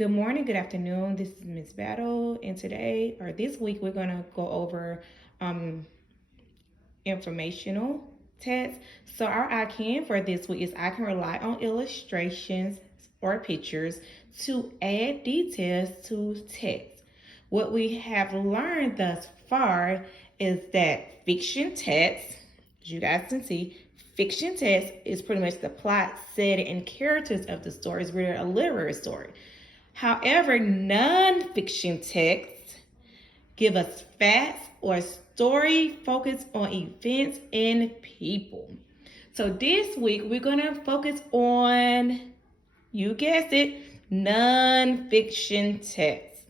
Good morning, good afternoon. This is Miss Battle, and today or this week we're gonna go over um, informational text. So our I can for this week is I can rely on illustrations or pictures to add details to text. What we have learned thus far is that fiction text, as you guys can see, fiction text is pretty much the plot, setting, and characters of the story. It's really a literary story. However, nonfiction texts give us facts or story focused on events and people. So this week we're gonna focus on, you guessed it, nonfiction text.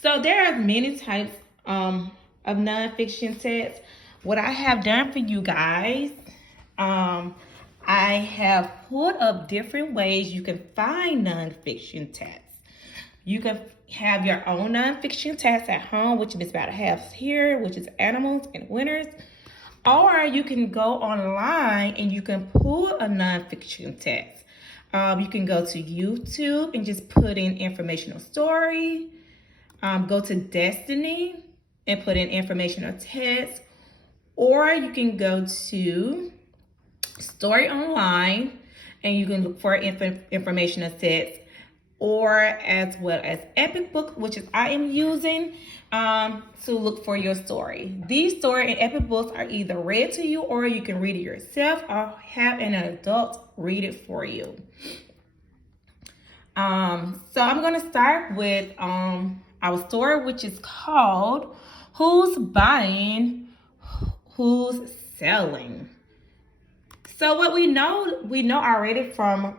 So there are many types of nonfiction text. What I have done for you guys, I have pulled up different ways you can find nonfiction text. You can have your own nonfiction text at home, which Miss Battle has here, which is animals and winners. Or you can go online and you can pull a nonfiction text. You can go to YouTube and just put in informational story. Go to Destiny and put in informational text. Or you can go to Story Online and you can look for informational text, or as well as Epic Book, which is I am using to look for your story. These story and Epic Books are either read to you or you can read it yourself or have an adult read it for you. So I'm going to start with our story, which is called Who's Buying, Who's Selling. So what we know already from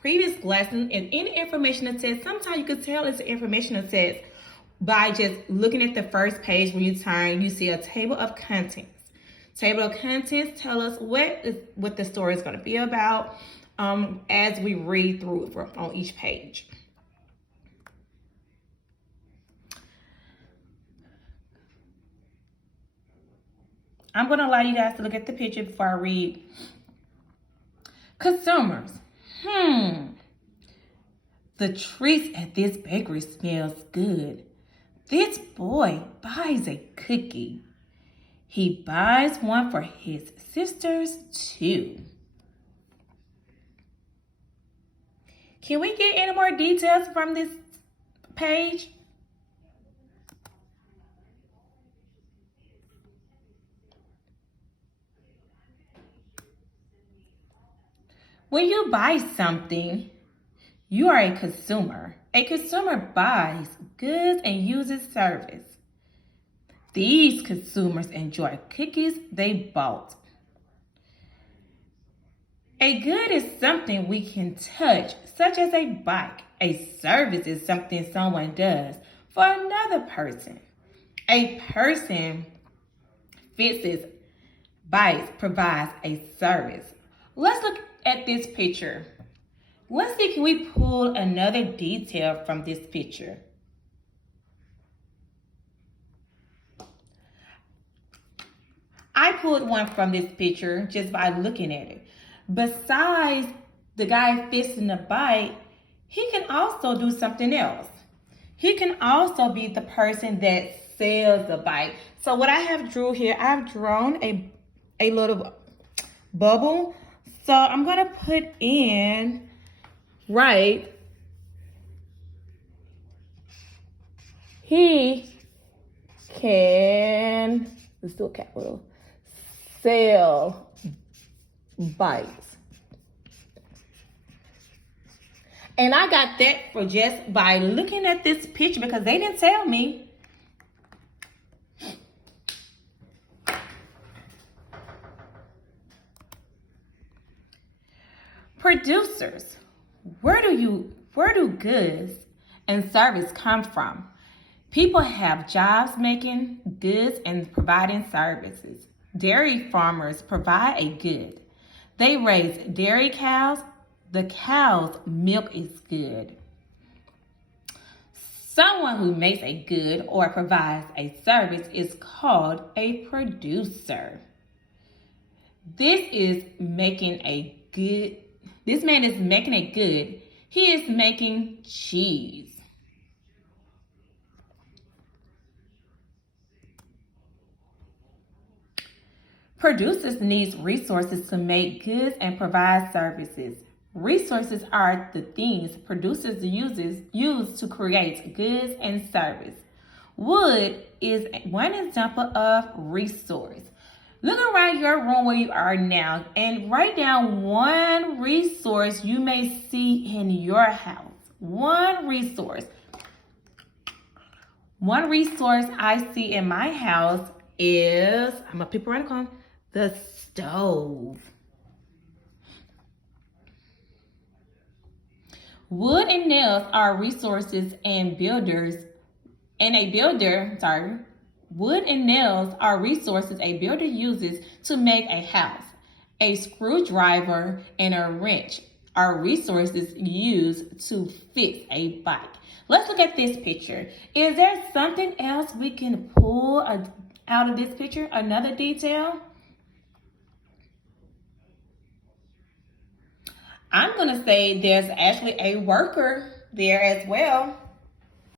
previous lesson, in any informational text, sometimes you can tell it's an informational text by just looking at the first page. When you turn, you see a table of contents. Table of contents tell us what the story is going to be about as we read through it on each page. I'm going to allow you guys to look at the picture before I read. Consumers. The treats at this bakery smells good. This boy buys a cookie. He buys one for his sisters too. Can we get any more details from this page? When you buy something, you are a consumer. A consumer buys goods and uses service. These consumers enjoy cookies they bought. A good is something we can touch, such as a bike. A service is something someone does for another person. A person fixes, buys, provides a service. Let's look at this picture. Let's see, can we pull another detail from this picture? I pulled one from this picture just by looking at it. Besides the guy fixing the bike, he can also do something else. He can also be the person that sells the bike. So what I have drew here, I've drawn a little bubble. So I'm going to put in right. He can, let's do a capital, sell bikes. And I got that for just by looking at this picture because they didn't tell me. Producers, where do goods and service come from? People have jobs making goods and providing services. Dairy farmers provide a good. They raise dairy cows. The cow's milk is good. Someone who makes a good or provides a service is called a producer. This man is making a good. He is making cheese. Producers need resources to make goods and provide services. Resources are the things producers use to create goods and service. Wood is one example of resource. Look around your room where you are now and write down one resource you may see in your house. One resource. One resource I see in my house is, I'm gonna pick around the corner, the stove. Wood and nails are resources Wood and nails are resources a builder uses to make a house. A screwdriver and a wrench are resources used to fix a bike. Let's look at this picture. Is there something else we can pull out of this picture? Another detail? I'm going to say there's actually a worker there as well.